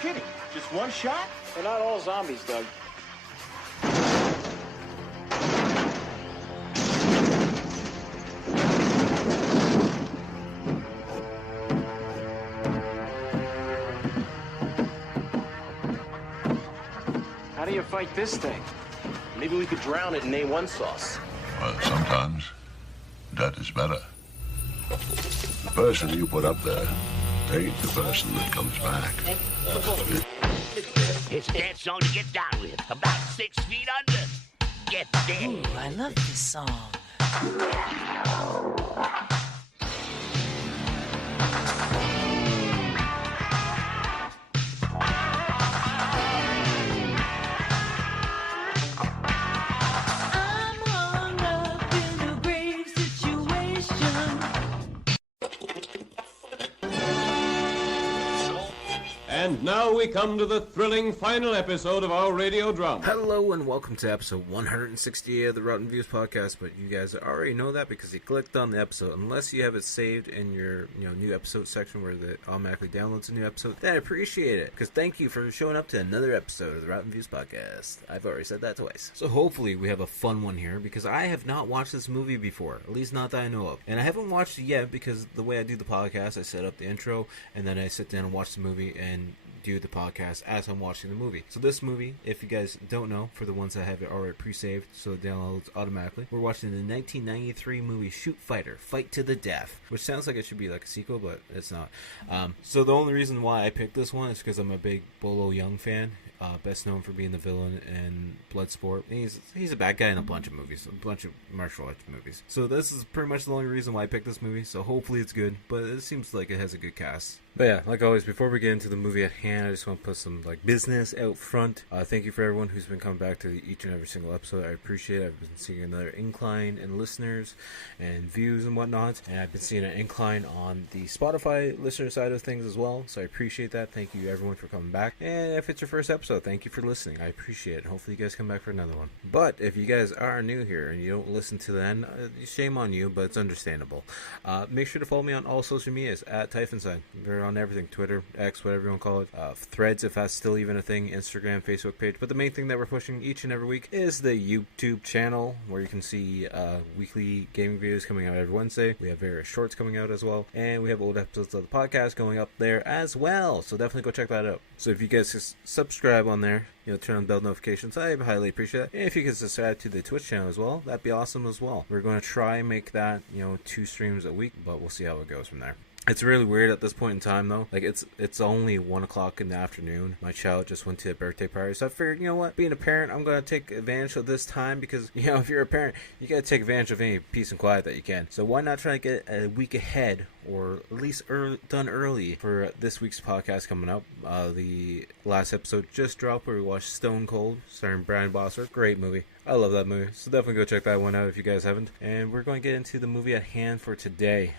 kidding? Just one shot? They're not all zombies, Doug. How do you fight this thing? Maybe we could drown it in A1 sauce. Well, sometimes that is better. The person you put up there ain't the person that comes back. It's a dance song to get down with. About 6 feet under. Get there. Ooh, I love this song. And now we come to the thrilling final episode of our radio drama. Hello and welcome to episode 168 of the Rotten Views podcast. But you guys already know that because you clicked on the episode. Unless you have it saved in your new episode section where it automatically downloads a new episode, then I appreciate it. Because thank you for showing up to another episode of the Rotten Views podcast. I've already said that twice. So hopefully we have a fun one here because I have not watched this movie before. At least not that I know of. And I haven't watched it yet because the way I do the podcast, I set up the intro and then I sit down and watch the movie and do the podcast as I'm watching the movie. So this movie, if you guys don't know, for the ones that have it already pre-saved so it downloads automatically, we're watching the 1993 movie Shootfighter, Fight to the Death, which sounds like it should be like a sequel, but it's not. So the only reason why I picked this one is because I'm a big Bolo Young fan, best known for being the villain in Bloodsport. He's a bad guy in a bunch of movies, a bunch of martial arts movies. So this is pretty much the only reason why I picked this movie, so hopefully it's good, but it seems like it has a good cast. But yeah, like always, before we get into the movie at hand, I just want to put some business out front. Thank you for everyone who's been coming back to each and every single episode. I appreciate it. I've been seeing another incline in listeners and views and whatnot, and I've been seeing an incline on the Spotify listener side of things as well. So I appreciate that. Thank you everyone for coming back. And if it's your first episode, thank you for listening. I appreciate it. Hopefully you guys come back for another one. But if you guys are new here and you don't listen to the end, shame on you, but it's understandable. Make sure to follow me on all social medias at Typhonside. We're on everything, Twitter, X, whatever you want to call it, Threads if that's still even a thing, Instagram, Facebook page. But the main thing that we're pushing each and every week is the YouTube channel, where you can see weekly gaming videos coming out every Wednesday. We have various shorts coming out as well, and we have old episodes of the podcast going up there as well, so definitely go check that out. So if you guys just subscribe on there, turn on bell notifications, I highly appreciate it. And if you could subscribe to the Twitch channel as well, that'd be awesome as well. We're going to try and make that 2 streams a week, but we'll see how it goes from there. It's really weird at this point in time, though. It's only 1 o'clock in the afternoon. My child just went to a birthday party, so I figured, being a parent, I'm going to take advantage of this time because, if you're a parent, you got to take advantage of any peace and quiet that you can. So why not try to get a week ahead, or at least done early for this week's podcast coming up. The last episode just dropped where we watched Stone Cold, starring Brian Bosworth. Great movie. I love that movie, so definitely go check that one out if you guys haven't. And we're going to get into the movie at hand for today.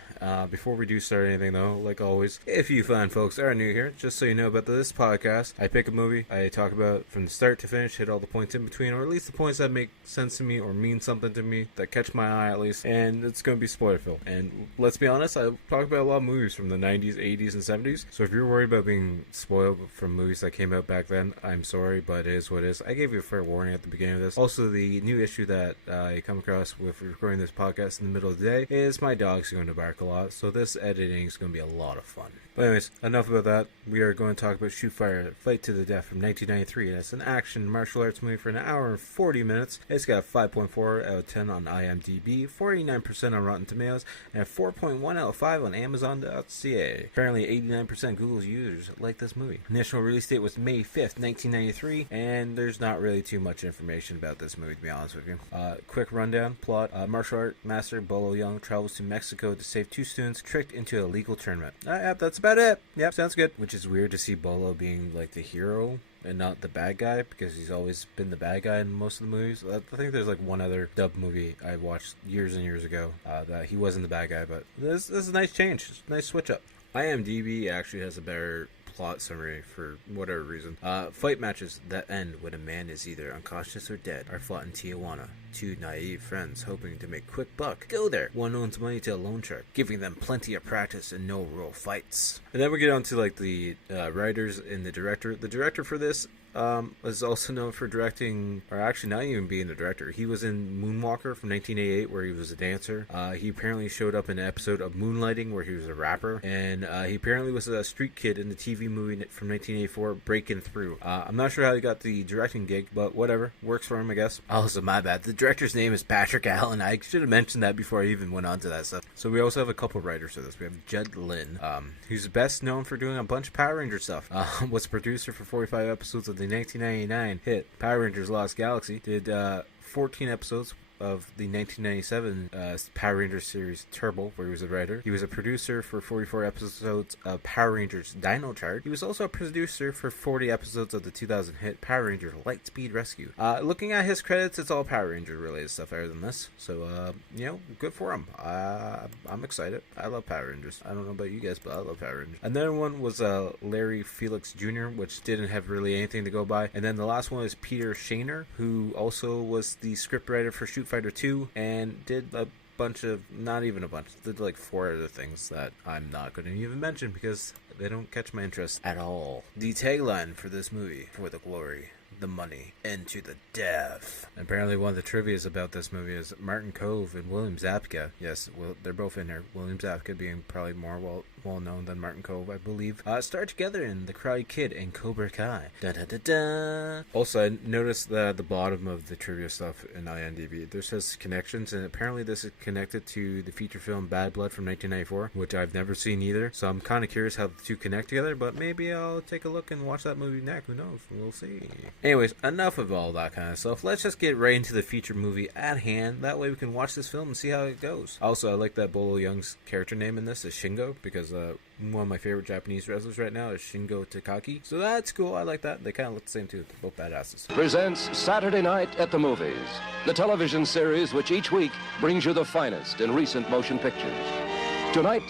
Before we do start anything, though, like always, if you fine folks are new here, just so you know about this podcast, I pick a movie, I talk about it from the start to finish, hit all the points in between, or at least the points that make sense to me or mean something to me, that catch my eye at least, and it's going to be spoiler-filled. And let's be honest, I talk about a lot of movies from the 90s, 80s, and 70s, so if you're worried about being spoiled from movies that came out back then, I'm sorry, but it is what it is. I gave you a fair warning at the beginning of this. Also, the new issue that I come across with recording this podcast in the middle of the day is my dog's going to bark a lot, so this editing is going to be a lot of fun. But anyways, enough about that. We are going to talk about Shootfighter, Fight to the Death from 1993. And it's an action martial arts movie for an hour and 40 minutes. It's got a 5.4 out of 10 on IMDb, 49% on Rotten Tomatoes, and a 4.1 out of 5 on Amazon.ca. Apparently 89% Google's users like this movie. Initial release date was May 5th, 1993, and there's not really too much information about this movie, to be honest with you. Quick rundown, plot. Martial art master Bolo Young travels to Mexico to save 2 students tricked into a legal tournament. Yep, that's about it. Yep, sounds good. Which is weird to see Bolo being like the hero and not the bad guy, because he's always been the bad guy in most of the movies. I think there's one other dub movie I watched years and years ago that he wasn't the bad guy, but this is a nice change. It's a nice switch up. IMDb actually has a better plot summary for whatever reason. Fight matches that end when a man is either unconscious or dead are fought in Tijuana, two naive friends hoping to make quick buck go there. One owns money to a loan shark, giving them plenty of practice and no real fights. And then we get on to like the writers and the director. The director for this is also known for directing, or actually not even being the director. He was in Moonwalker from 1988 where he was a dancer. He apparently showed up in an episode of Moonlighting where he was a rapper. And he apparently was a street kid in the TV movie from 1984, Breaking Through. I'm not sure how he got the directing gig, but whatever. Works for him, I guess. Also, my bad. The director's name is Patrick Allen. I should have mentioned that before I even went on to that stuff. So we also have a couple writers for this. We have Jed Lynn, who's best known for doing a bunch of Power Ranger stuff. Was producer for 45 episodes of the 1999 hit Power Rangers Lost Galaxy. Did 14 episodes of the 1997 Power Rangers series Turbo, where he was a writer. He was a producer for 44 episodes of Power Rangers Dino Charge. He was also a producer for 40 episodes of the 2000 hit Power Rangers Lightspeed Rescue. Looking at his credits, it's all Power Ranger related stuff other than this. So, good for him. I'm excited. I love Power Rangers. I don't know about you guys, but I love Power Rangers. Another one was Larry Felix Jr., which didn't have really anything to go by. And then the last one is Peter Shaner, who also was the scriptwriter for Shootfighter 2 and did a bunch of, not even a bunch, did like 4 other things that I'm not going to even mention because they don't catch my interest at all. The tagline for this movie: for the glory, the money, and to the death. Apparently one of the trivias about this movie is Martin Kove and William Zabka. Yes, well, they're both in here. William Zabka being probably more well known than Martin Kove, I believe. Starred together in The Karate Kid and Cobra Kai. Da da da da. Also, I noticed that at the bottom of the trivia stuff in IMDb, there says connections, and apparently this is connected to the feature film Bad Blood from 1994, which I've never seen either. So I'm kind of curious how the two connect together, but maybe I'll take a look and watch that movie next. Who knows? We'll see. Anyways, enough of all that kind of stuff. Let's just get right into the feature movie at hand. That way we can watch this film and see how it goes. Also, I like that Bolo Young's character name in this is Shingo, because one of my favorite Japanese wrestlers right now is Shingo Takagi. So that's cool. I like that. They kind of look the same too. They're both badasses. Presents Saturday Night at the Movies, the television series which each week brings you the finest in recent motion pictures. Tonight,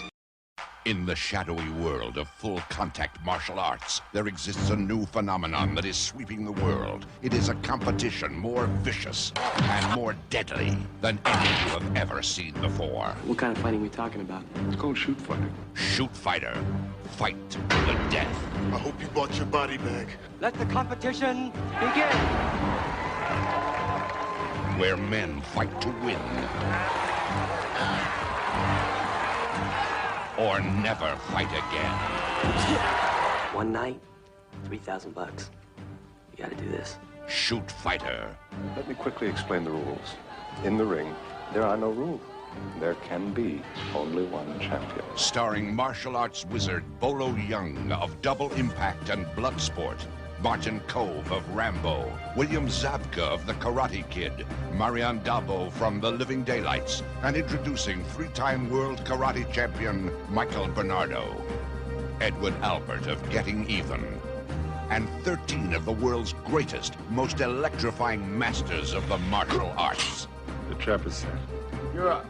in the shadowy world of full-contact martial arts, there exists a new phenomenon that is sweeping the world. It is a competition more vicious and more deadly than any you have ever seen before. What kind of fighting are we talking about? It's called Shootfighter. Shootfighter. Fight to the death. I hope you bought your body bag. Let the competition begin! Where men fight to win. Or never fight again. One night, $3,000. You gotta do this. Shootfighter. Let me quickly explain the rules. In the ring, there are no rules. There can be only one champion. Starring martial arts wizard Bolo Young of Double Impact and Bloodsport, Martin Kove of Rambo, William Zabka of The Karate Kid, Marian Dabo from The Living Daylights, and introducing 3-time world karate champion Michael Bernardo, Edward Albert of Getting Even, and 13 of the world's greatest, most electrifying masters of the martial arts. The trap is set. You're up.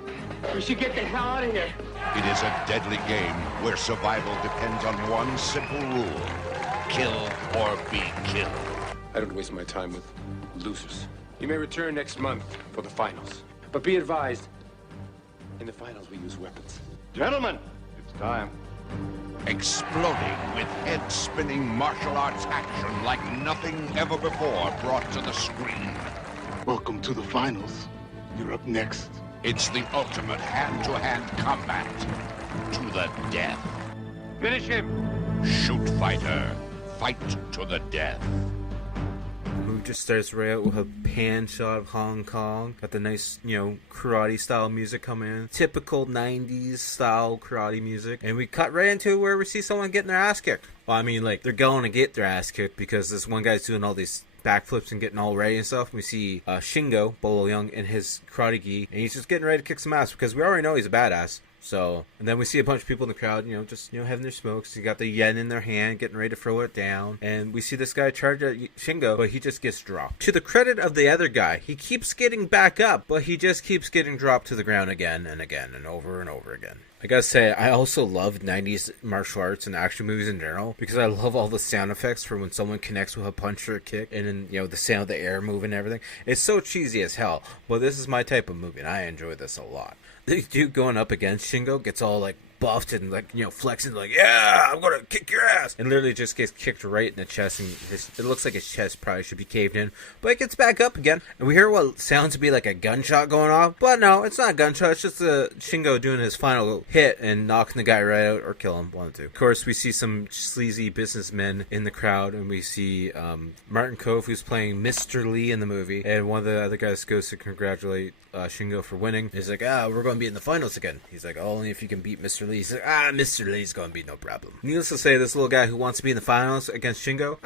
We should get the hell out of here. It is a deadly game where survival depends on one simple rule: kill or be killed. I don't waste my time with losers. You may return next month for the finals. But be advised, in the finals we use weapons. Gentlemen, it's time. Exploding with head-spinning martial arts action like nothing ever before brought to the screen. Welcome to the finals. You're up next. It's the ultimate hand-to-hand combat to the death. Finish him! Shootfighter. Fight to the death. The movie just starts right out with a pan shot of Hong Kong. Got the nice, karate style music coming in. Typical 90s style karate music. And we cut right into where we see someone getting their ass kicked. Well, I mean, they're going to get their ass kicked because this one guy's doing all these backflips and getting all ready and stuff. We see Shingo, Bolo Young, in his karate gi, and he's just getting ready to kick some ass because we already know he's a badass. So, and then we see a bunch of people in the crowd, just having their smokes. They got the yen in their hand, getting ready to throw it down. And we see this guy charge at Shingo, but he just gets dropped. To the credit of the other guy, he keeps getting back up, but he just keeps getting dropped to the ground again and again and over again. I gotta say, I also love 90s martial arts and action movies in general because I love all the sound effects for when someone connects with a punch or a kick, and then, you know, the sound of the air moving and everything. It's so cheesy as hell, but this is my type of movie, and I enjoy this a lot. The dude going up against Shingo gets all, like, buffed and, like, you know, flexing, like, yeah, I'm gonna kick your ass, and literally just gets kicked right in the chest, and it looks like his chest probably should be caved in, but it gets back up again, and we hear what sounds to be like a gunshot going off, but no, it's not a gunshot, it's just Shingo doing his final hit and knocking the guy right out, or kill him, one of the two. Of course, we see some sleazy businessmen in the crowd, and we see Martin Kove, who's playing Mr. Lee in the movie, and one of the other guys goes to congratulate Shingo for winning. He's like, we're going to be in the finals again. He's like, only if you can beat Mr. Lee. He's like, Mr. Lee's going to be no problem. Needless to say, this little guy who wants to be in the finals against Shingo,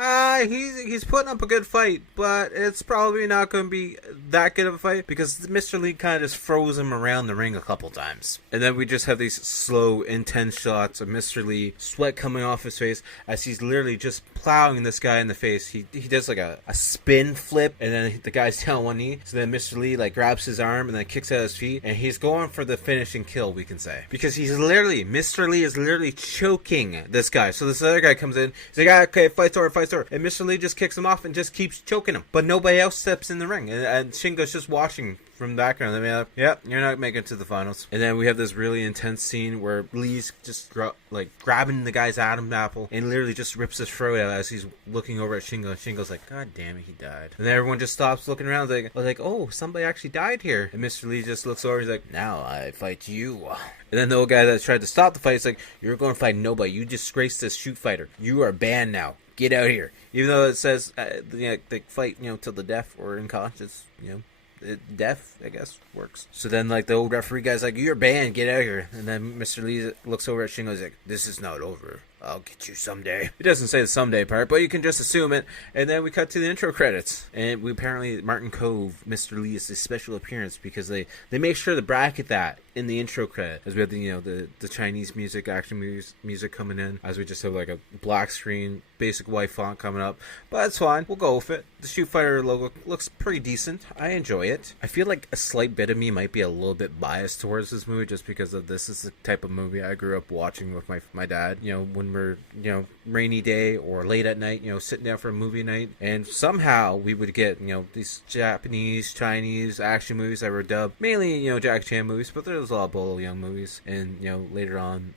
he's putting up a good fight, but it's probably not going to be that good of a fight because Mr. Lee kind of just froze him around the ring a couple times. And then we just have these slow, intense shots of Mr. Lee, sweat coming off his face as he's literally just plowing this guy in the face. He does like a spin flip, and then the guy's down on one knee. So then Mr. Lee like grabs his arm and then kicks out his feet, and he's going for the finishing kill, we can say, because Mr. Lee is literally choking this guy. So this other guy comes in, he's like, okay, fight's over, and Mr. Lee just kicks him off and just keeps choking him, but nobody else steps in the ring, and Shingo's just watching from the background. They're like, yep, you're not making it to the finals. And then we have this really intense scene where Lee's just grabbing the guy's Adam apple and literally just rips his throat out as he's looking over at Shingo, and Shingo's like, God damn it, he died. And then everyone just stops looking around, like, oh, somebody actually died here. And Mr. Lee just looks over, he's like, now I fight you. And then the old guy that tried to stop the fight is like, you're going to fight nobody. You disgraced this Shootfighter. You are banned now. Get out here. Even though it says they fight, till the death or unconscious, death, I guess, works. So then, the old referee guy's like, you're banned, get out of here. And then Mr. Lee looks over at Shingo, he's like, this is not over. I'll get you someday. He doesn't say the someday part, but you can just assume it. And then we cut to the intro credits. And we apparently, Martin Kove, Mr. Lee, is a special appearance because they make sure to bracket that in the intro credit. As we have the Chinese music, action music coming in. As we just have a black screen, basic white font coming up. But it's fine. We'll go with it. The Shootfighter logo looks pretty decent. I enjoy it. I feel like a slight bit of me might be a little bit biased towards this movie just because of this is the type of movie I grew up watching with my dad. When we're, rainy day or late at night, sitting down for a movie night. And somehow we would get, these Japanese, Chinese action movies that were dubbed. Mainly, Jack Chan movies, but there's a lot of Bolo Young movies. And, later on,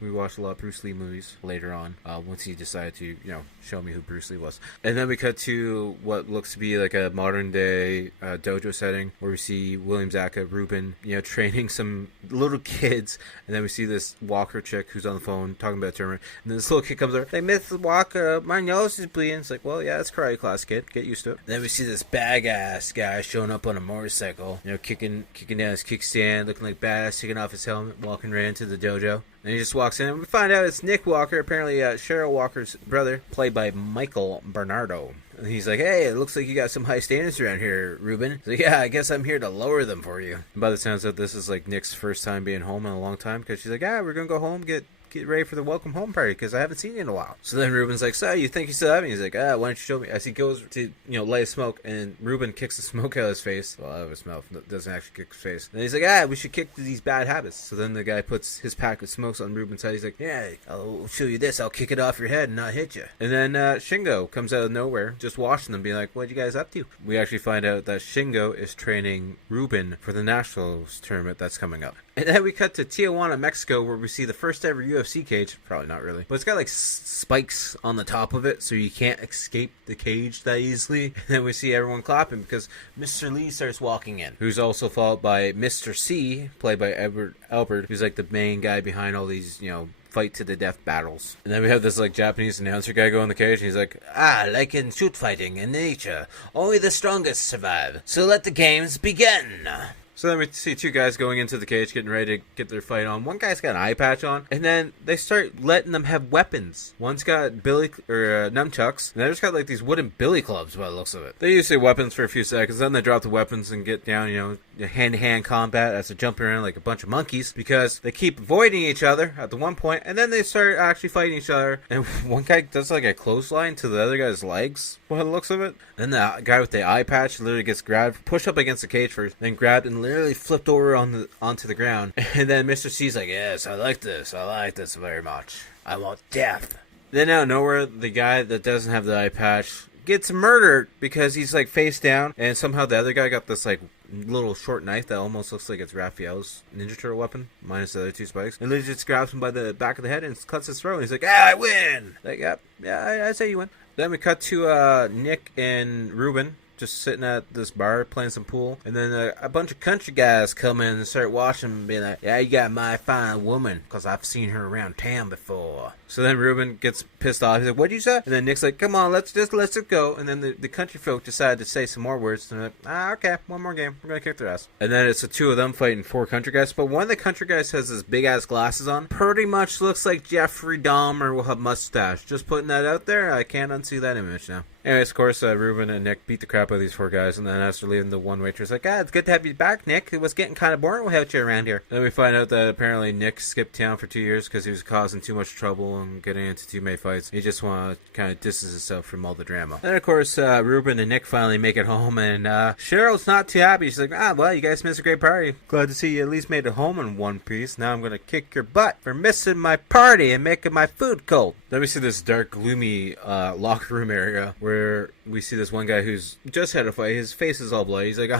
we watched a lot of Bruce Lee movies later on, once he decided to, show me who Bruce Lee was. And then we cut to what looks to be like a modern day dojo setting where we see William Zabka, Ruben, training some little kids. And then we see this Walker chick who's on the phone talking about a tournament. And then this little kid comes over, hey, Mr. Walker, my nose is bleeding. It's like, well, yeah, it's karate class, kid. Get used to it. And then we see this bag-ass guy showing up on a motorcycle, kicking down his kickstand, looking like badass, taking off his helmet, walking right into the dojo. And he just walks in, and we find out it's Nick Walker, apparently Cheryl Walker's brother, played by Michael Bernardo. And he's like, hey, it looks like you got some high standards around here, Ruben. So yeah, I guess I'm here to lower them for you. And by the sounds of it, this is Nick's first time being home in a long time, because she's like, we're going to go home, get ready for the welcome home party because I haven't seen you in a while. So then Ruben's like, so you think you still have me? He's like, why don't you show me? As he goes to, light a smoke, and Ruben kicks the smoke out of his face. Well, out of his mouth. Doesn't actually kick his face. And he's like, we should kick these bad habits. So then the guy puts his pack of smokes on Ruben's head. He's like, yeah, I'll show you this. I'll kick it off your head and not hit you. And then Shingo comes out of nowhere, just watching them, being like, what you guys up to? We actually find out that Shingo is training Ruben for the Nationals tournament that's coming up. And then we cut to Tijuana, Mexico, where we see the first ever UFC cage. Probably not really. But it's got spikes on the top of it, so you can't escape the cage that easily. And then we see everyone clapping because Mr. Lee starts walking in, who's also followed by Mr. C, played by Albert, who's the main guy behind all these, fight to the death battles. And then we have this Japanese announcer guy go in the cage, and he's like, like in shoot fighting in nature, only the strongest survive. So let the games begin. So then we see two guys going into the cage, getting ready to get their fight on. One guy's got an eye patch on, and then they start letting them have weapons. One's got nunchucks, and the other's got these wooden billy clubs by the looks of it. They usually weapons for a few seconds, then they drop the weapons and get down, hand-to-hand combat as they're jumping around like a bunch of monkeys because they keep avoiding each other at the one point, and then they start actually fighting each other. And one guy does like a clothesline to the other guy's legs, by the looks of it. And the guy with the eye patch literally gets grabbed, pushed up against the cage first, then grabbed and literally flipped over onto the ground. And then Mr. C's like, yes, I like this very much. I want death. Then out of nowhere, the guy that doesn't have the eye patch gets murdered because he's like face down, and somehow the other guy got this like little short knife that almost looks like it's Raphael's Ninja Turtle weapon, minus the other two spikes, and Lily just grabs him by the back of the head and cuts his throat, and he's like, I win! Like, yeah, I say you win. Then we cut to Nick and Ruben just sitting at this bar playing some pool, and then a bunch of country guys come in and start watching and being like, yeah, you got my fine woman, because I've seen her around town before. So then Ruben gets pissed off. He's like, what'd you say? And then Nick's like, come on, let's it go. And then the country folk decide to say some more words, and they're like, okay, one more game, we're gonna kick their ass. And then it's the two of them fighting four country guys, but one of the country guys has his big ass glasses on, pretty much looks like Jeffrey Dahmer with a mustache. Just putting that out there, I can't unsee that image now. Anyways, of course, Ruben and Nick beat the crap out of these four guys, and then as they're leaving, the one waitress like, it's good to have you back, Nick. It was getting kind of boring without you around here. Then we find out that apparently Nick skipped town for 2 years because he was causing too much trouble and getting into teammate fights. He just want to kind of distance himself from all the drama. Then, of course, Ruben and Nick finally make it home, and Cheryl's not too happy. She's like, well, you guys missed a great party. Glad to see you at least made it home in one piece. Now I'm going to kick your butt for missing my party and making my food cold. Then we see this dark, gloomy locker room area where we see this one guy who's just had a fight. His face is all bloody. He's like,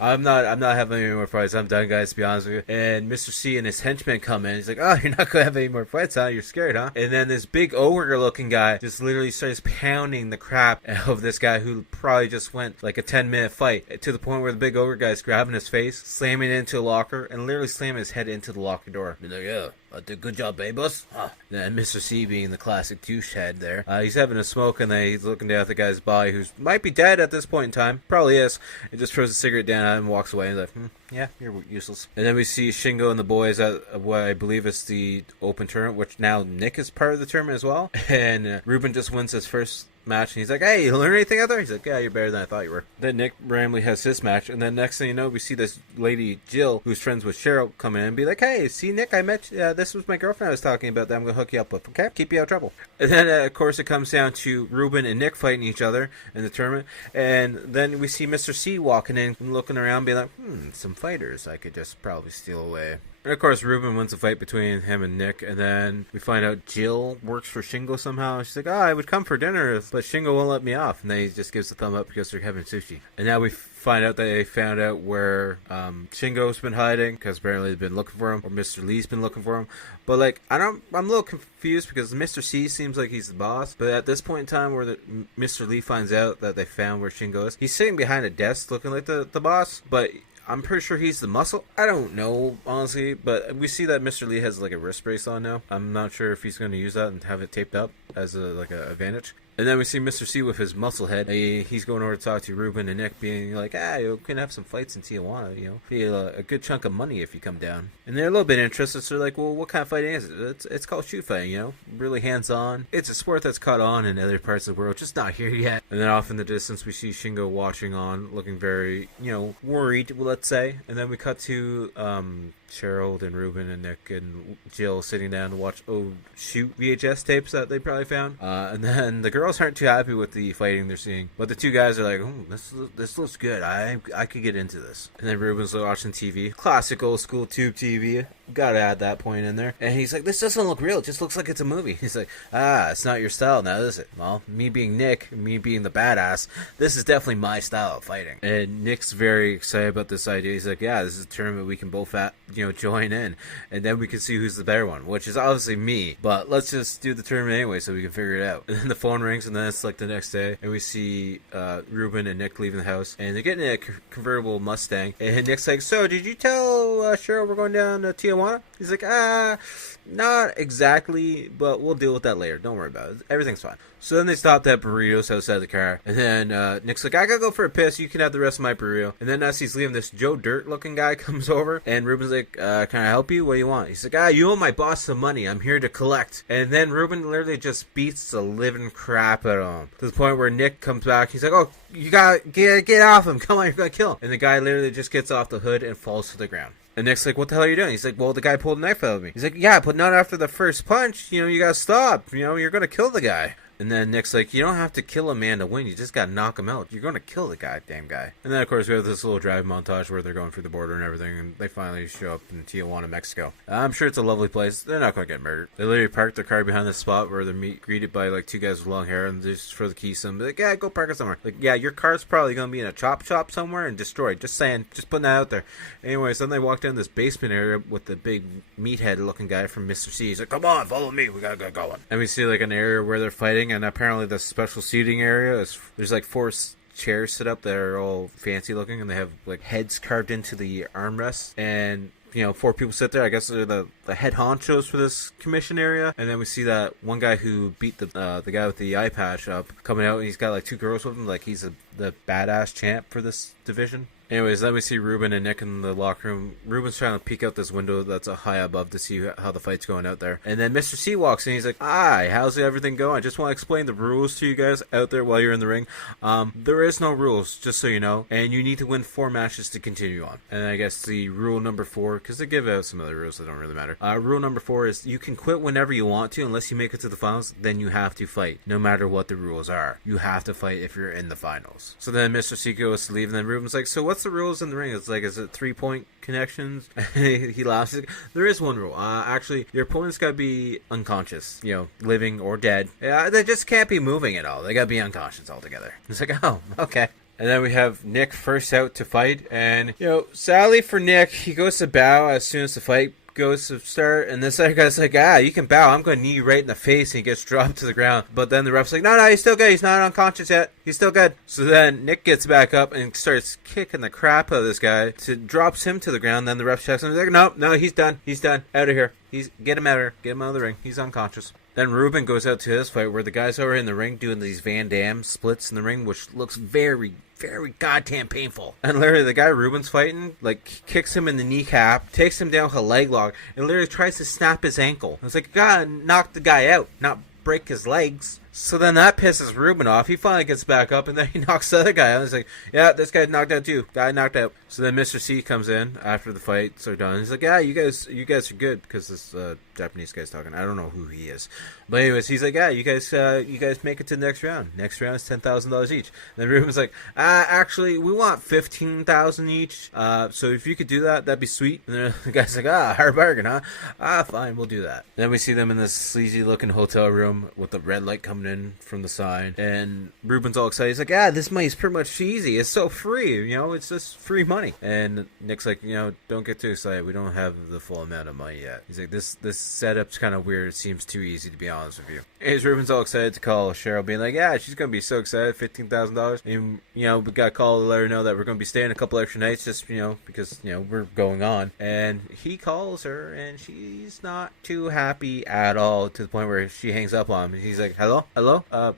I'm not having any more fights. I'm done, guys, to be honest with you. And Mr. C and his henchmen come in. He's like, oh, you're not gonna have any more fights, huh? You're scared, huh? And then this big ogre-looking guy just literally starts pounding the crap of this guy who probably just went like a 10-minute fight, to the point where the big ogre guy's grabbing his face, slamming it into a locker, and literally slamming his head into the locker door. He's like, yeah. Did good job, eh, boss? Huh. Then Mr. C, being the classic douche head there, he's having a smoke, and then he's looking down at the guy's body, who might be dead at this point in time. Probably is. He just throws a cigarette down at him and walks away. He's like, yeah, you're useless. And then we see Shingo and the boys at what I believe is the open tournament, which now Nick is part of the tournament as well. And Ruben just wins his first match, and he's like, hey, you learn anything out there? He's like, yeah, you're better than I thought you were. Then Nick randomly has his match, and then next thing you know, we see this lady, Jill, who's friends with Cheryl, come in and be like, hey, see, Nick, I met you. This was my girlfriend I was talking about that I'm going to hook you up with, okay? Keep you out of trouble. And then, of course, it comes down to Ruben and Nick fighting each other in the tournament, and then we see Mr. C walking in and looking around, being like, some fighters I could just probably steal away. And of course, Ruben wins a fight between him and Nick, and then we find out Jill works for Shingo somehow. She's like, I would come for dinner, but Shingo won't let me off. And then he just gives the thumb up because they're having sushi. And now we find out that they found out where Shingo's been hiding, because apparently they've been looking for him, or Mr. Lee's been looking for him. But like, I'm a little confused because Mr. C seems like he's the boss, but at this point in time where Mr. Lee finds out that they found where Shingo is, he's sitting behind a desk looking like the boss, but I'm pretty sure he's the muscle. I don't know, honestly, but we see that Mr. Lee has like a wrist brace on now. I'm not sure if he's going to use that and have it taped up as a advantage. And then we see Mr. C with his muscle head. He's going over to talk to Ruben and Nick, being like, you can have some fights in Tijuana, Be a good chunk of money if you come down. And they're a little bit interested, so they're like, well, what kind of fighting is it? It's called shoot fighting, Really hands-on. It's a sport that's caught on in other parts of the world, just not here yet. And then off in the distance, we see Shingo watching on, looking very, worried, let's say. And then we cut to Cheryl and Ruben and Nick and Jill sitting down to watch shoot VHS tapes that they probably found. And then the girls aren't too happy with the fighting they're seeing, but the two guys are like, this looks good. I could get into this. And then Ruben's watching TV, classic old school tube TV. Gotta add that point in there. And he's like, this doesn't look real. It just looks like it's a movie. He's like, it's not your style now, is it? Well, me being Nick, me being the badass, this is definitely my style of fighting. And Nick's very excited about this idea. He's like, yeah, this is a tournament we can both join in, and then we can see who's the better one, which is obviously me, but let's just do the tournament anyway so we can figure it out. And then the phone rings, and then it's like the next day, and we see Ruben and Nick leaving the house, and they're getting a convertible Mustang, and Nick's like, so did you tell Cheryl we're going down to Tijuana? Tijuana? He's like, not exactly, but we'll deal with that later. Don't worry about it. Everything's fine. So then they stopped at burritos outside the car. And then Nick's like, I gotta go for a piss. You can have the rest of my burrito. And then as he's leaving, this Joe Dirt looking guy comes over. And Ruben's like, can I help you? What do you want? He's like, you owe my boss some money. I'm here to collect. And then Ruben literally just beats the living crap out of him. To the point where Nick comes back. He's like, oh, you gotta get off him. Come on, you're gonna kill him. And the guy literally just gets off the hood and falls to the ground. And Nick's like, what the hell are you doing? He's like, well, the guy pulled a knife out of me. He's like, yeah, but not after the first punch. You gotta stop. You're gonna kill the guy. And then Nick's like, you don't have to kill a man to win. You just gotta knock him out. You're gonna kill the goddamn guy. And then, of course, we have this little drive montage where they're going through the border and everything. And they finally show up in Tijuana, Mexico. I'm sure it's a lovely place. They're not gonna get murdered. They literally park their car behind the spot where they're greeted by, like, two guys with long hair. And they just throw the keys to them. They're like, yeah, go park it somewhere. Like, yeah, your car's probably gonna be in a chop shop somewhere and destroyed. Just saying. Just putting that out there. Anyways, then they walk down this basement area with the big meathead looking guy from Mr. C. He's like, come on, follow me. We gotta get going. And we see, like, an area where they're fighting. And apparently the special seating area there's like 4 chairs set up that are all fancy looking, and they have like heads carved into the armrests, and 4 people sit there. I guess they're the head honchos for this commission area. And then we see that one guy who beat the guy with the eye patch up coming out, and he's got like 2 girls with him, like he's the badass champ for this division. Anyways, then we see Ruben and Nick in the locker room. Ruben's trying to peek out this window that's high above to see how the fight's going out there. And then Mr. C walks in. He's like, hi, how's everything going? I just want to explain the rules to you guys out there while you're in the ring. There is no rules, just so you know. And you need to win 4 matches to continue on. And I guess the rule number 4, because they give out some other rules that don't really matter. Rule number 4 is you can quit whenever you want to, unless you make it to the finals. Then you have to fight, no matter what the rules are. You have to fight if you're in the finals. So then Mr. C goes to leave, and then Ruben's like, so what's the rules in the ring? It's like, is it 3-point connections? He laughs. He's like, there is one rule. Actually, your opponent's got to be unconscious, living or dead. They just can't be moving at all. They got to be unconscious altogether. It's like, oh, okay. And then we have Nick first out to fight, and sadly for Nick, he goes to bow as soon as the fight goes to start, and this other guy's like, you can bow, I'm going to knee you right in the face, and he gets dropped to the ground. But then the ref's like, no, he's still good, he's not unconscious yet, he's still good. So then Nick gets back up and starts kicking the crap out of this guy, drops him to the ground. Then the ref checks him, he's like, no, he's done, out of here, get him out of here, get him out of the ring, he's unconscious. Then Ruben goes out to his fight where the guys are in the ring doing these Van Damme splits in the ring, which looks very, very goddamn painful. And literally the guy Ruben's fighting, like, kicks him in the kneecap, takes him down with a leg lock, and literally tries to snap his ankle. It's like, you gotta knock the guy out, not break his legs. So then that pisses Ruben off. He finally gets back up, and then he knocks the other guy out. He's like, yeah, this guy's knocked out too. Guy knocked out. So then Mr. C comes in after the fights are done. He's like, yeah, you guys are good, because this Japanese guy's talking. I don't know who he is. But anyways, he's like, yeah, you guys make it to the next round. Next round is $10,000 each. And then Ruben's like, actually, we want $15,000 each. So if you could do that, that'd be sweet. And then the guy's like, hard bargain, huh? Fine, we'll do that. Then we see them in this sleazy looking hotel room with the red light coming in from the side, and Ruben's all excited. He's like, this money's pretty much easy. It's so free, it's just free money. And Nick's like, don't get too excited. We don't have the full amount of money yet. He's like, this setup's kind of weird. It seems too easy, to be honest with you. And Ruben's all excited to call Cheryl, being like, yeah, she's gonna be so excited, $15,000. And we got a call to let her know that we're gonna be staying a couple extra nights, just because we're going on. And he calls her, and she's not too happy at all, to the point where she hangs up on him. He's like, hello,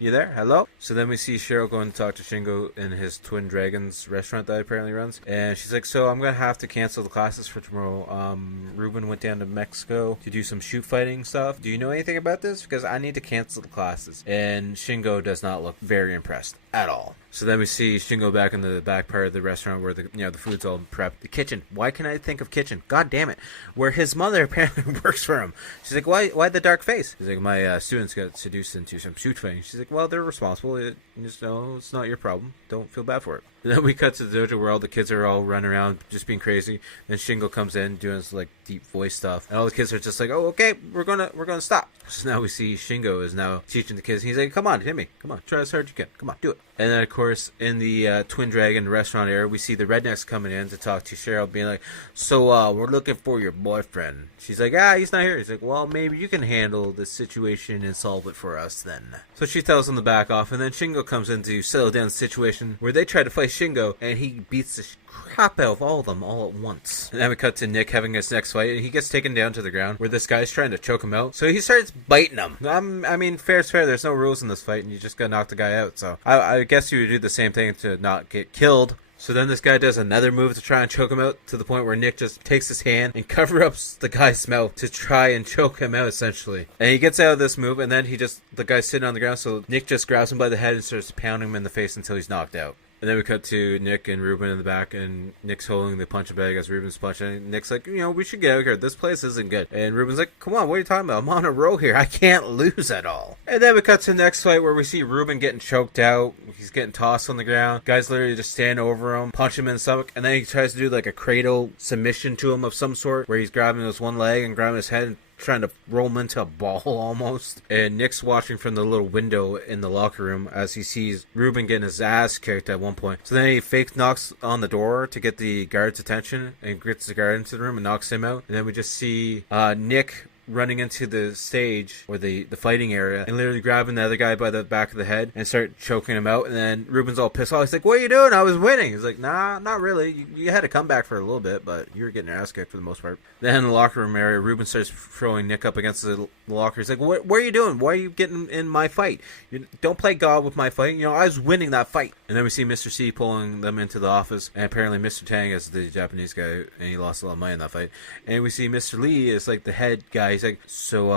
you there? Hello? So then we see Cheryl going to talk to Shingo in his Twin Dragons restaurant that he apparently runs. And she's like, so I'm going to have to cancel the classes for tomorrow. Ruben went down to Mexico to do some shoot fighting stuff. Do you know anything about this? Because I need to cancel the classes. And Shingo does not look very impressed at all. So then we see Shingo back in the back part of the restaurant where the food's all prepped. The kitchen. Why can I think of kitchen? God damn it. Where his mother apparently works for him. She's like, why the dark face? He's like, my students got seduced into some shoot fighting. She's like, well, they're responsible. It's not your problem. Don't feel bad for it. And then we cut to the dojo where all the kids are all running around just being crazy. And Shingo comes in doing this like deep voice stuff. And all the kids are just like, oh, okay, we're gonna stop. So now we see Shingo is now teaching the kids. He's like, come on, hit me. Come on, try as hard as you can. Come on, do it. And then, of course, in the Twin Dragon restaurant area, we see the rednecks coming in to talk to Cheryl, being like, so, we're looking for your boyfriend. She's like, he's not here. He's like, well, maybe you can handle the situation and solve it for us then. So she tells him to back off, and then Shingo comes in to settle down the situation where they try to fight Shingo, and he beats the crap out of all of them all at once. And then we cut to Nick having his next fight, and he gets taken down to the ground where this guy's trying to choke him out. So he starts biting him. I mean, fair's fair. There's no rules in this fight, and you just gotta knock the guy out. So I guess you would do the same thing to not get killed. So then this guy does another move to try and choke him out, to the point where Nick just takes his hand and covers up the guy's mouth to try and choke him out, essentially. And he gets out of this move, and then the guy's sitting on the ground, so Nick just grabs him by the head and starts pounding him in the face until he's knocked out. And then we cut to Nick and Ruben in the back, and Nick's holding the punching bag as Ruben's punching. And Nick's like, we should get out of here. This place isn't good. And Ruben's like, come on, what are you talking about? I'm on a roll here. I can't lose at all. And then we cut to the next fight where we see Ruben getting choked out. He's getting tossed on the ground. Guys literally just stand over him, punch him in the stomach, and then he tries to do like a cradle submission to him of some sort, where he's grabbing his one leg and grabbing his head and trying to roll him into a ball almost. And Nick's watching from the little window in the locker room as he sees Ruben getting his ass kicked at one point. So then he fake knocks on the door to get the guard's attention and gets the guard into the room and knocks him out. And then we just see Nick running into the stage or the fighting area and literally grabbing the other guy by the back of the head and start choking him out. And then Ruben's all pissed off. He's like, what are you doing? I was winning. He's like, nah, not really. You had to come back for a little bit, but you were getting your ass kicked for the most part. Then in the locker room area, Ruben starts throwing Nick up against the locker. He's like, what are you doing? Why are you getting in my fight? You don't play God with my fight. I was winning that fight. And then we see Mr. C pulling them into the office, and apparently Mr. Tang is the Japanese guy, and he lost a lot of money in that fight. And we see Mr. Lee is like the head guy. He's like, so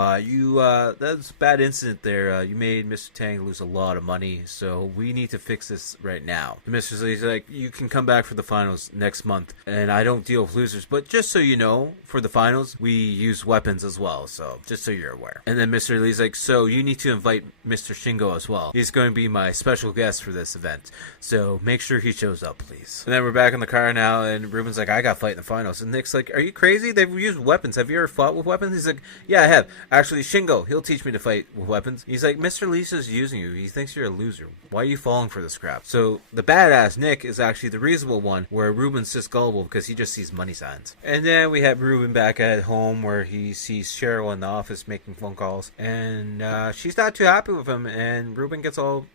that's a bad incident there. You made Mr. Tang lose a lot of money, so we need to fix this right now. And Mr. Lee's like, you can come back for the finals next month, and I don't deal with losers, but just so you know, for the finals, we use weapons as well, so just so you're aware. And then Mr. Lee's like, so you need to invite Mr. Shingo as well. He's going to be my special guest for this event, so make sure he shows up, please. And then we're back in the car now, and Ruben's like, I got to fight in the finals. And Nick's like, are you crazy? They've used weapons. Have you ever fought with weapons? He's like, yeah, I have. Actually, Shingo, he'll teach me to fight with weapons. He's like, Mr. Lisa's using you. He thinks you're a loser. Why are you falling for this crap? So the badass Nick is actually the reasonable one, where Ruben's just gullible because he just sees money signs. And then we have Ruben back at home where he sees Cheryl in the office making phone calls, and she's not too happy with him, and Ruben gets all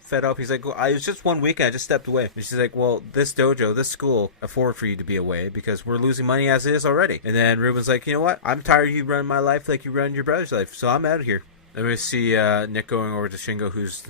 fed up. He's like, well, it was just 1 weekend, I just stepped away. And she's like, well, this dojo, this school afford for you to be away because we're losing money as it is already. And then Ruben's like, you know what, I'm tired of you running my life like you run your brother's life, so I'm out of here. Then we see Nick going over to Shingo, who's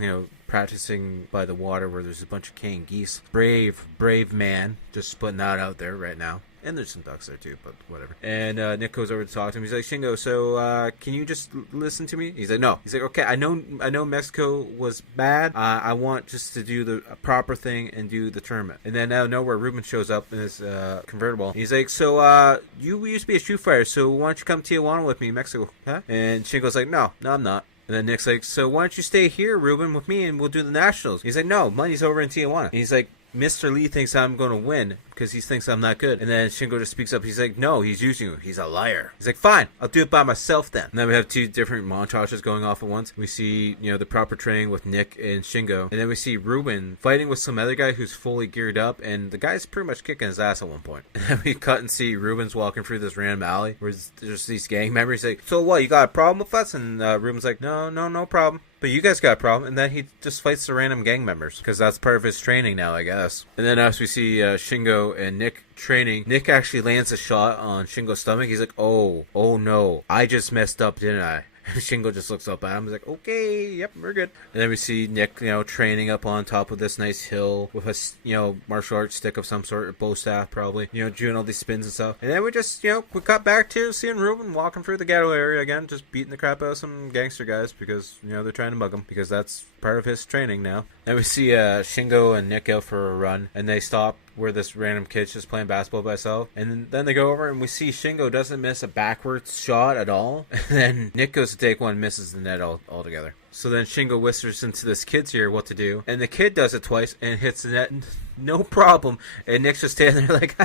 practicing by the water where there's a bunch of king geese. Brave man, just putting that out there right now. And there's some ducks there too, but whatever. And Nick goes over to talk to him. He's like, Shingo, so can you just listen to me? He's like, no. He's like, okay, I know Mexico was bad. I want just to do the proper thing and do the tournament. And then out of nowhere, Ruben shows up in his convertible. He's like, so you used to be a shoot fighter, so why don't you come to Tijuana with me in Mexico? Huh? And Shingo's like, no, I'm not. And then Nick's like, so why don't you stay here, Ruben, with me, and we'll do the nationals? He's like, no, money's over in Tijuana. And he's like, Mr. Lee thinks I'm going to win because he thinks I'm not good. And then Shingo just speaks up. He's like, no, he's using you. He's a liar. He's like, fine, I'll do it by myself then. And then we have two different montages going off at once. We see, the proper training with Nick and Shingo. And then we see Ruben fighting with some other guy who's fully geared up. And the guy's pretty much kicking his ass at one point. And then we cut and see Ruben's walking through this random alley where there's these gang members. He's like, so what, you got a problem with us? And Ruben's like, no problem. But you guys got a problem. And then he just fights the random gang members because that's part of his training now, I guess. And then as we see Shingo and Nick training, Nick actually lands a shot on Shingo's stomach. He's like, oh no, I just messed up, didn't I? Shingo just looks up at him. He's like, okay, yep, we're good. And then we see Nick, training up on top of this nice hill with a, martial arts stick of some sort, or bow staff probably, doing all these spins and stuff. And then we just, we got back to seeing Ruben walking through the ghetto area again, just beating the crap out of some gangster guys because, they're trying to mug him because that's part of his training now. And we see Shingo and Nick out for a run, and they stop where this random kid's just playing basketball by himself. And then they go over, and we see Shingo doesn't miss a backwards shot at all. And then Nick goes to take one, misses the net altogether. So then Shingo whispers into this kid's ear what to do, and the kid does it twice and hits the net, no problem. And Nick's just standing there like,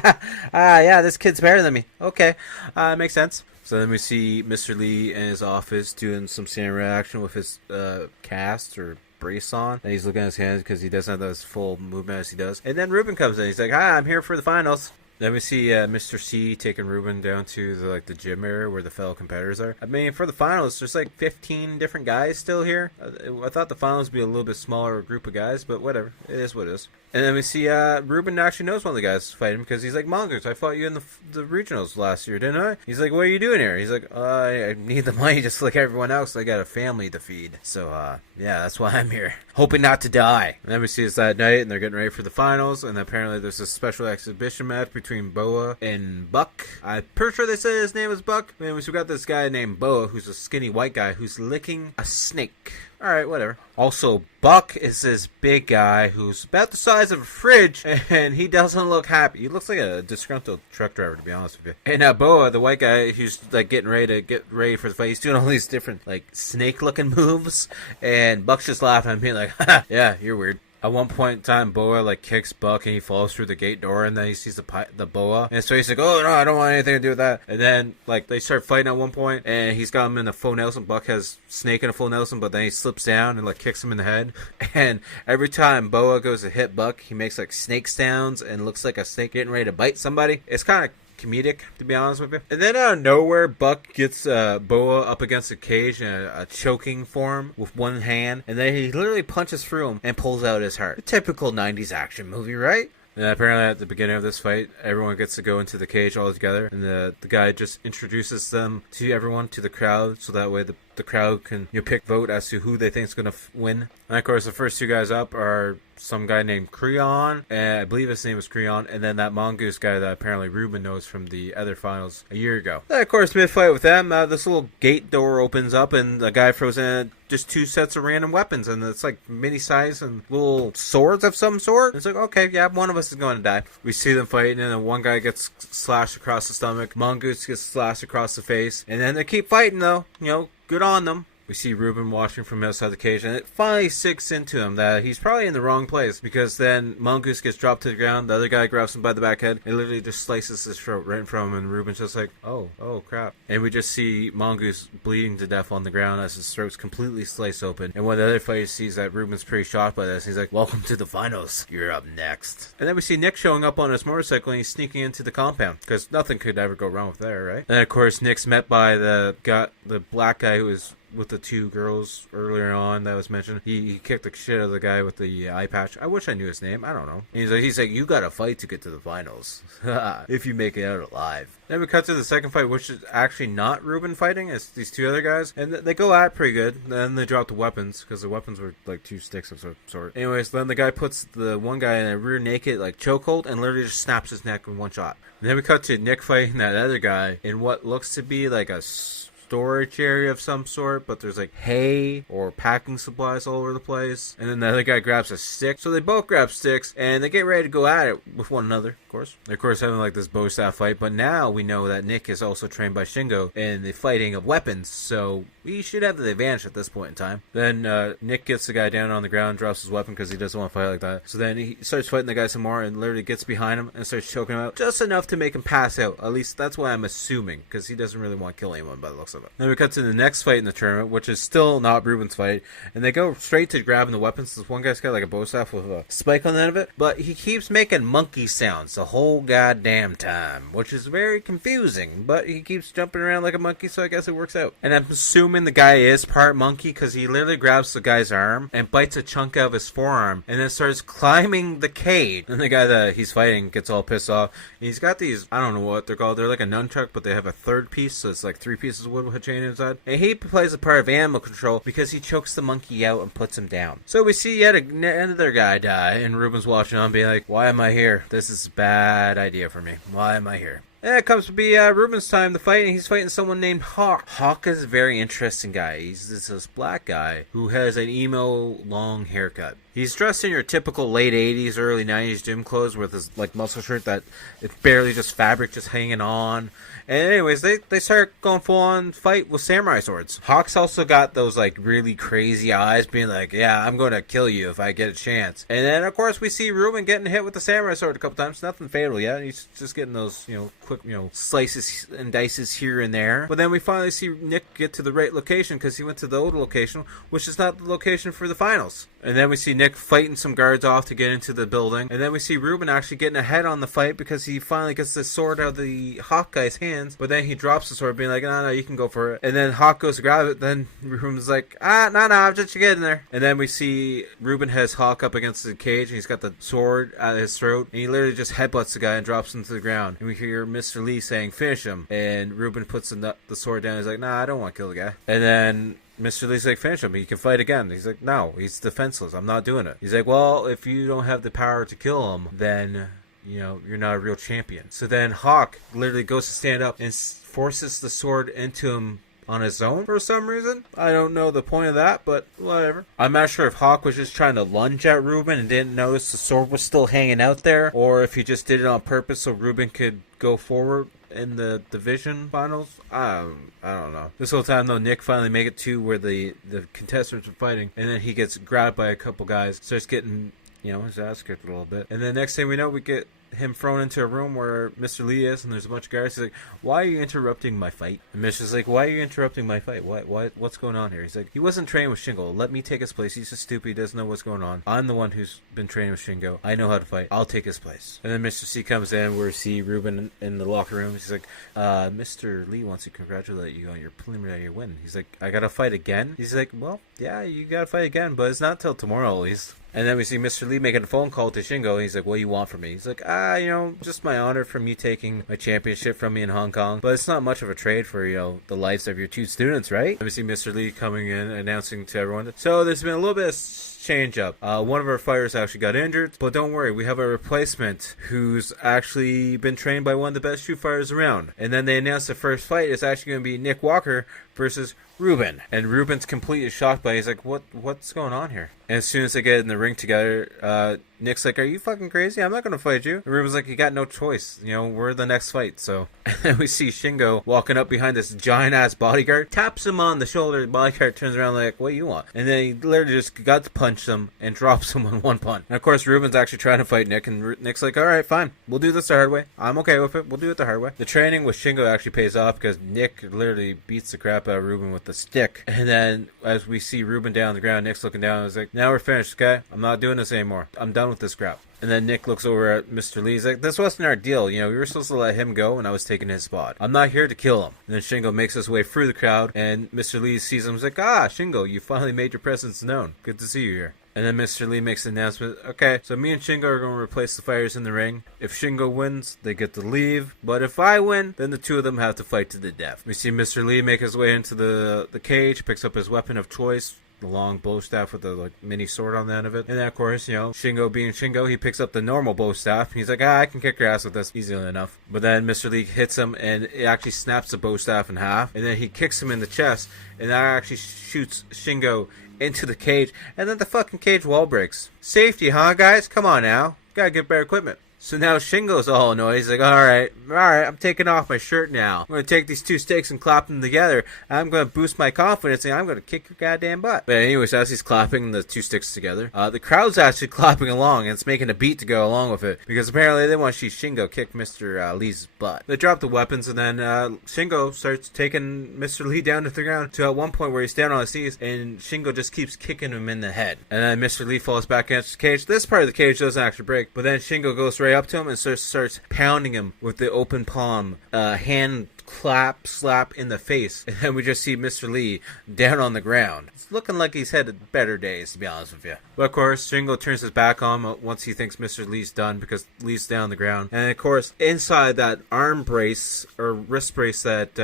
yeah, this kid's better than me. Okay, makes sense. So then we see Mr. Lee in his office doing some samurai action with his cast or brace on, and he's looking at his hands because he doesn't have those full movement as he does. And then Ruben comes in. He's like, hi, I'm here for the finals. Then we see Mr. C taking Ruben down to the gym area where the fellow competitors are. I mean, for the finals, there's like 15 different guys still here. I thought the finals would be a little bit smaller group of guys, but whatever. It is what it is. And then we see Ruben actually knows one of the guys fighting because he's like, Mongoose, I fought you in the regionals last year, didn't I? He's like, what are you doing here? He's like, I need the money just like everyone else. I got a family to feed. So, yeah, that's why I'm here. Hoping not to die. And then we see it's that night and they're getting ready for the finals. And apparently there's a special exhibition match between Boa and Buck. I'm pretty sure they said his name was Buck. I mean, we've got this guy named Boa who's a skinny white guy who's licking a snake. Alright, whatever. Also, Buck is this big guy who's about the size of a fridge, and he doesn't look happy. He looks like a disgruntled truck driver, to be honest with you. And Boa, the white guy who's like getting ready for the fight, he's doing all these different like snake-looking moves, and Buck's just laughing and being like, ha, yeah, you're weird. At one point in time, Boa like kicks Buck and he falls through the gate door, and then he sees the boa, and so he's like, "Oh no, I don't want anything to do with that." And then like they start fighting at one point, and he's got him in a full Nelson. Buck has Snake in a full Nelson, but then he slips down and like kicks him in the head. And every time Boa goes to hit Buck, he makes like snake sounds and looks like a snake getting ready to bite somebody. It's kind of comedic, to be honest with you. And then out of nowhere, Buck gets Boa up against a cage in a choking form with one hand, and then he literally punches through him and pulls out his heart. A typical 90s action movie, right? And apparently at the beginning of this fight, everyone gets to go into the cage all together, and the guy just introduces them to everyone, to the crowd, so that way the crowd can vote as to who they think is going to win. And of course, the first two guys up are some guy named Creon, and I believe his name was Creon, and then that Mongoose guy that apparently Ruben knows from the other finals a year ago. Then of course, mid-fight with them, this little gate door opens up, and the guy throws in just two sets of random weapons, and it's like mini-size and little swords of some sort. It's like, okay, yeah, one of us is going to die. We see them fighting, and then one guy gets slashed across the stomach, Mongoose gets slashed across the face, and then they keep fighting though, good on them. We see Ruben watching from outside the cage, and it finally sinks into him that he's probably in the wrong place, because then Mongoose gets dropped to the ground, the other guy grabs him by the back head, and literally just slices his throat right in front of him, and Ruben's just like, oh crap. And we just see Mongoose bleeding to death on the ground as his throat's completely sliced open, and when the other fighter sees that Ruben's pretty shocked by this, he's like, welcome to the finals, you're up next. And then we see Nick showing up on his motorcycle, and he's sneaking into the compound, because nothing could ever go wrong with there, right? And of course, Nick's met by the black guy who was with the two girls earlier on that was mentioned. He kicked the shit out of the guy with the eye patch. I wish I knew his name. I don't know. And he's like, you gotta fight to get to the finals. If you make it out alive. Then we cut to the second fight, which is actually not Ruben fighting. It's these two other guys. And they go at it pretty good. Then they drop the weapons, because the weapons were like two sticks of some sort. Anyways, then the guy puts the one guy in a rear naked like chokehold and literally just snaps his neck in one shot. And then we cut to Nick fighting that other guy in what looks to be like a storage area of some sort, but there's like hay or packing supplies all over the place. And then the other guy grabs a stick, so they both grab sticks and they get ready to go at it with one another, of course. They're of course having like this bow staff fight, but now we know that Nick is also trained by Shingo in the fighting of weapons, so we should have the advantage at this point in time. Then Nick gets the guy down on the ground, drops his weapon because he doesn't want to fight like that. So then he starts fighting the guy some more and literally gets behind him and starts choking him out just enough to make him pass out. At least that's what I'm assuming, because he doesn't really want to kill anyone by the looks of it. Then we cut to the next fight in the tournament, which is still not Ruben's fight, and they go straight to grabbing the weapons. This one guy's got like a bow staff with a spike on the end of it, but he keeps making monkey sounds the whole goddamn time, which is very confusing, but he keeps jumping around like a monkey, so I guess it works out. And I'm assuming the guy is part monkey, because he literally grabs the guy's arm and bites a chunk out of his forearm and then starts climbing the cage. And the guy that he's fighting gets all pissed off. And he's got these, I don't know what they're called, they're like a nunchuck, but they have a third piece, so it's like 3 pieces of wood with a chain inside. And he plays a part of animal control because he chokes the monkey out and puts him down. So we see yet another guy die, and Ruben's watching on being like, why am I here? This is a bad idea for me. Why am I here? And it comes to be Ruben's time to fight, and he's fighting someone named Hawk. Hawk is a very interesting guy. He's this black guy who has an emo long haircut. He's dressed in your typical late 80s, early 90s gym clothes with his like muscle shirt that it's barely just fabric just hanging on. And anyways, they start going full on fight with samurai swords. Hawk's also got those like really crazy eyes being like, yeah, I'm going to kill you if I get a chance. And then of course we see Ruben getting hit with the samurai sword a couple times. Nothing fatal yet. He's just getting those, quick, slices and dices here and there. But then we finally see Nick get to the right location because he went to the old location, which is not the location for the finals. And then we see Nick fighting some guards off to get into the building. And then we see Ruben actually getting ahead on the fight because he finally gets the sword out of the Hawk guy's hands. But then he drops the sword, being like, no, you can go for it. And then Hawk goes to grab it. Then Ruben's like, no, I'm just getting there. And then we see Ruben has Hawk up against the cage, and he's got the sword at his throat. And he literally just headbutts the guy and drops him to the ground. And we hear Mr. Lee saying, finish him. And Ruben puts the sword down. He's like, nah, I don't want to kill the guy. And then Mr. Lee's like, finish him. You can fight again. He's like, no, he's defenseless. I'm not doing it. He's like, well, if you don't have the power to kill him, then, you know, you're not a real champion. So then Hawk literally goes to stand up and forces the sword into him on his own for some reason. I don't know the point of that, but whatever. I'm not sure if Hawk was just trying to lunge at Ruben and didn't notice the sword was still hanging out there, or if he just did it on purpose so Ruben could go forward in the division finals. I don't know. This whole time though, Nick finally make it to where the contestants are fighting, and then he gets grabbed by a couple guys, starts getting, you know, his ass kicked a little bit, and then next thing we know, we get him thrown into a room where Mr. Lee is, and there's a bunch of guards. He's like, why are you interrupting my fight? And Mr.'s like, why are you interrupting my fight? What's going on here? He's like, he wasn't trained with Shingo. Let me take his place. He's just stupid. He doesn't know what's going on. I'm the one who's been trained with Shingo. I know how to fight. I'll take his place. And then Mr. C comes in, where we see Ruben in the locker room. He's like, Mr. Lee wants to congratulate you on your preliminary win. He's like, I gotta fight again? He's like, well, yeah, you gotta fight again, but it's not till tomorrow at least. And then we see Mr. Lee making a phone call to Shingo, and he's like, what do you want from me? He's like, you know, just my honor from you taking my championship from me in Hong Kong. But it's not much of a trade for, you know, the lives of your two students, right? And we see Mr. Lee coming in, announcing to everyone. So there's been a little bit of change up. One of our fighters actually got injured, but don't worry, we have a replacement who's actually been trained by one of the best shoot fighters around. And then they announced the first fight is actually going to be Nick Walker versus Ruben. And Ruben's completely shocked by it. He's like, what's going on here? And as soon as they get in the ring together, Nick's like, are you fucking crazy? I'm not going to fight you. And Ruben's like, you got no choice. You know, we're the next fight. So, and then we see Shingo walking up behind this giant-ass bodyguard, taps him on the shoulder. The bodyguard turns around like, what do you want? And then he literally just got to punch him and drops him in one punch. And of course, Ruben's actually trying to fight Nick, and Nick's like, all right, fine. We'll do this the hard way. I'm okay with it. We'll do it the hard way. The training with Shingo actually pays off because Nick literally beats the crap out of Ruben with the stick. And then as we see Ruben down on the ground, Nick's looking down and he's like, now we're finished, okay? I'm not doing this anymore. I'm done with this crap. And then Nick looks over at Mr. Lee. He's like, this wasn't our deal. You know, we were supposed to let him go, and I was taking his spot. I'm not here to kill him. And then Shingo makes his way through the crowd, and Mr. Lee sees him. He's like, Shingo, you finally made your presence known. Good to see you here. And then Mr. Lee makes an announcement. Okay, so me and Shingo are going to replace the fighters in the ring. If Shingo wins, they get to leave. But if I win, then the two of them have to fight to the death. We see Mr. Lee make his way into the cage, picks up his weapon of choice, the long bow staff with the mini sword on the end of it. And then, of course, you know, Shingo being Shingo, he picks up the normal bow staff. And he's like, I can kick your ass with this easily enough. But then Mr. Lee hits him, and it actually snaps the bow staff in half. And then he kicks him in the chest, and that actually shoots Shingo into the cage. And then the fucking cage wall breaks. Safety, huh, guys? Come on now. Gotta get better equipment. So now Shingo's all annoyed. He's like, alright, I'm taking off my shirt now. I'm going to take these two sticks and clap them together. I'm going to boost my confidence, and I'm going to kick your goddamn butt. But anyways, as he's clapping the two sticks together, the crowd's actually clapping along, and it's making a beat to go along with it. Because apparently they want to see Shingo kick Mr. Lee's butt. They drop the weapons, and then Shingo starts taking Mr. Lee down to the ground to at one point where he's down on his knees, and Shingo just keeps kicking him in the head. And then Mr. Lee falls back against the cage. This part of the cage doesn't actually break, but then Shingo goes right up to him and starts pounding him with the open palm, hand slap in the face. And then we just see Mr. Lee down on the ground. It's looking like he's had better days, to be honest with you. But of course, Shingo turns his back on him once he thinks Mr. Lee's done, because Lee's down on the ground. And of course, inside that arm brace or wrist brace that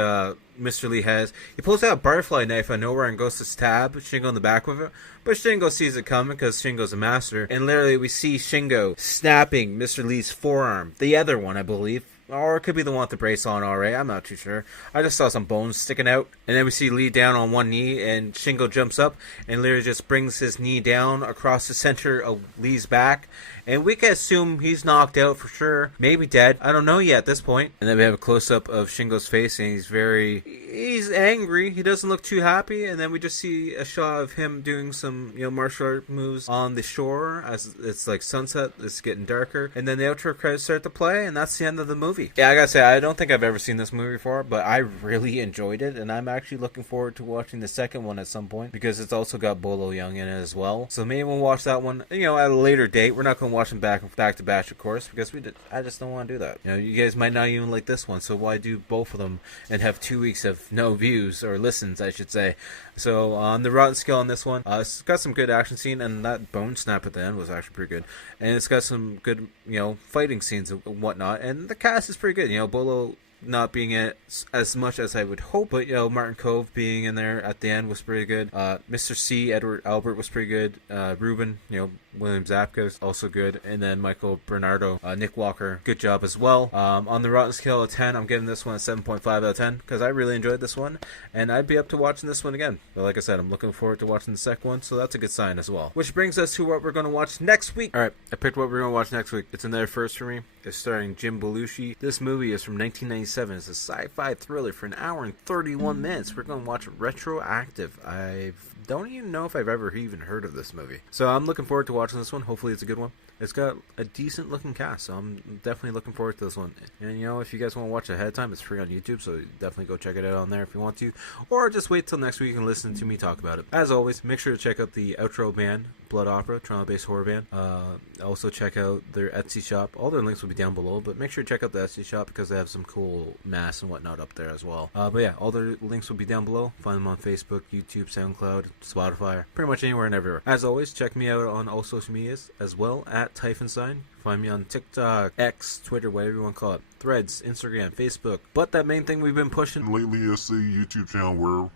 Mr. Lee has, he pulls out a butterfly knife out of nowhere and goes to stab Shingo in the back with it. But Shingo sees it coming because Shingo's a master. And literally we see Shingo snapping Mr. Lee's forearm. The other one, I believe. Or it could be the one with the brace on already. I'm not too sure. I just saw some bones sticking out. And then we see Lee down on one knee, and Shingo jumps up and literally just brings his knee down across the center of Lee's back. And we can assume he's knocked out for sure. Maybe dead. I don't know yet at this point. And then we have a close-up of Shingo's face, and he's angry. He doesn't look too happy. And then we just see a shot of him doing some, martial art moves on the shore as it's like sunset. It's getting darker. And then the outro credits start to play, and that's the end of the movie. movie. Yeah, I gotta say, I don't think I've ever seen this movie before, but I really enjoyed it, and I'm actually looking forward to watching the second one at some point, because it's also got Bolo Young in it as well. So maybe we'll watch that one, at a later date. We're not going to watch them back to back, of course, because I just don't want to do that. You guys might not even like this one, so why do both of them and have 2 weeks of no views, or listens, I should say. So on the rotten scale on this one, it's got some good action scene, and that bone snap at the end was actually pretty good. And it's got some good, fighting scenes and whatnot, and the cast is pretty good. Bolo not being it as much as I would hope, but Martin Cove being in there at the end was pretty good. Mr. C, Edward Albert, was pretty good. Ruben, William Zabka is also good, and then Michael Bernardo, Nick Walker, good job as well. On the rotten scale of 10, I'm giving this one a 7.5 out of 10 because I really enjoyed this one, and I'd be up to watching this one again. But like I said, I'm looking forward to watching the second one, so that's a good sign as well. Which brings us to what we're going to watch next week. Alright, I picked what we're going to watch next week. It's another first for me. It's starring Jim Belushi. This movie is from 1997. It's a sci-fi thriller for an hour and 31 minutes. We're going to watch Retroactive. I don't even know if I've ever even heard of this movie. So I'm looking forward to watching this one. Hopefully it's a good one. It's got a decent looking cast, so I'm definitely looking forward to this one. And if you guys want to watch it ahead of time, it's free on YouTube, so definitely go check it out on there if you want to. Or just wait till next week and listen to me talk about it. As always, make sure to check out the outro band, Blood Opera, Toronto-based horror band. Also check out their Etsy shop. All their links will be down below, but make sure to check out the Etsy shop because they have some cool masks and whatnot up there as well. But yeah, all their links will be down below. Find them on Facebook, YouTube, SoundCloud, Spotify, pretty much anywhere and everywhere. As always, check me out on all social medias as well at Typhonstein. Find me on TikTok, X, Twitter, whatever you want to call it, Threads, Instagram, Facebook. But that main thing we've been pushing lately is the YouTube channel where,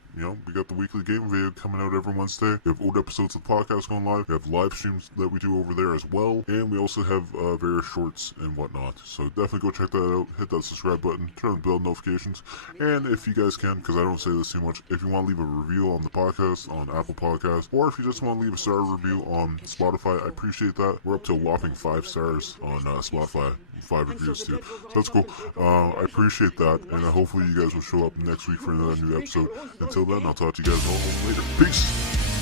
we got the weekly game video coming out every Wednesday. We have old episodes of the podcast going live. We have live streams that we do over there as well. And we also have various shorts and whatnot. So definitely go check that out. Hit that subscribe button. Turn on the bell notifications. And if you guys can, because I don't say this too much, if you want to leave a review on the podcast, on Apple Podcasts, or if you just want to leave a star review on Spotify, I appreciate that. We're up to a whopping 5 stars on Spotify. 5 reviews too. So that's cool. I appreciate that, and hopefully you guys will show up next week for another new episode. Until then, I'll talk to you guys all later. Peace!